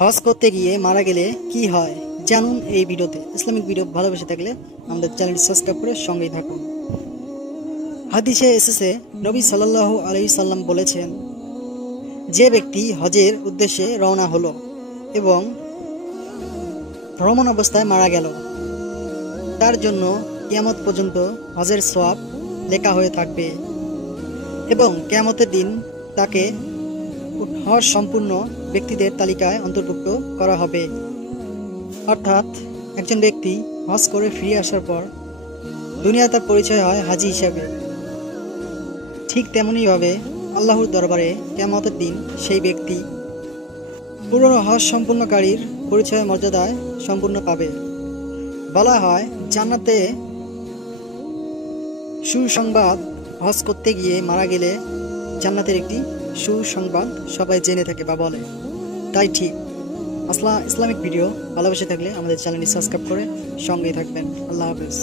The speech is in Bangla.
হজ করতে গিয়ে মারা গেলে কি হয় জানুন এই ভিডিওতে। ইসলামিক ভিডিও ভালোবেসে থাকলে আমাদের চ্যানেলটি সাবস্ক্রাইব করে সঙ্গেই থাকুন। হাদিসে এসেছে, নবী সাল্লাল্লাহু আলাইহি সাল্লাম বলেছেন, যে ব্যক্তি হজের উদ্দেশ্যে রওনা হলো এবং ভ্রমণ অবস্থায় মারা গেল, তার জন্য কিয়ামত পর্যন্ত হজের সওয়াব লেখা হয়ে থাকবে এবং কিয়ামতের দিন তাকে হজ সম্পূর্ণ ব্যক্তিদের তালিকায় অন্তর্ভুক্ত করা হবে। অর্থাৎ একজন ব্যক্তি হজ করে ফিরে আসার পর দুনিয়া তার পরিচয় হয় হাজি হিসাবে। ঠিক তেমনইভাবে আল্লাহর দরবারে কিয়ামতের দিন সেই ব্যক্তি পুরো হজ সম্পূর্ণকারীর পরিচয় মর্যাদায় সম্পূর্ণ পাবে। বলা হয়, জান্নাতে সুসংবাদ হজ করতে গিয়ে মারা গেলে জান্নাতের একটি সুসংবাদ সবাই জেনে থাকে বা বলে। তাই ঠিক ইসলামিক ভিডিও ভালোবেসে থাকলে আমাদের চ্যানেলটি সাবস্ক্রাইব করে সঙ্গেই থাকবেন। আল্লাহ হাফেজ।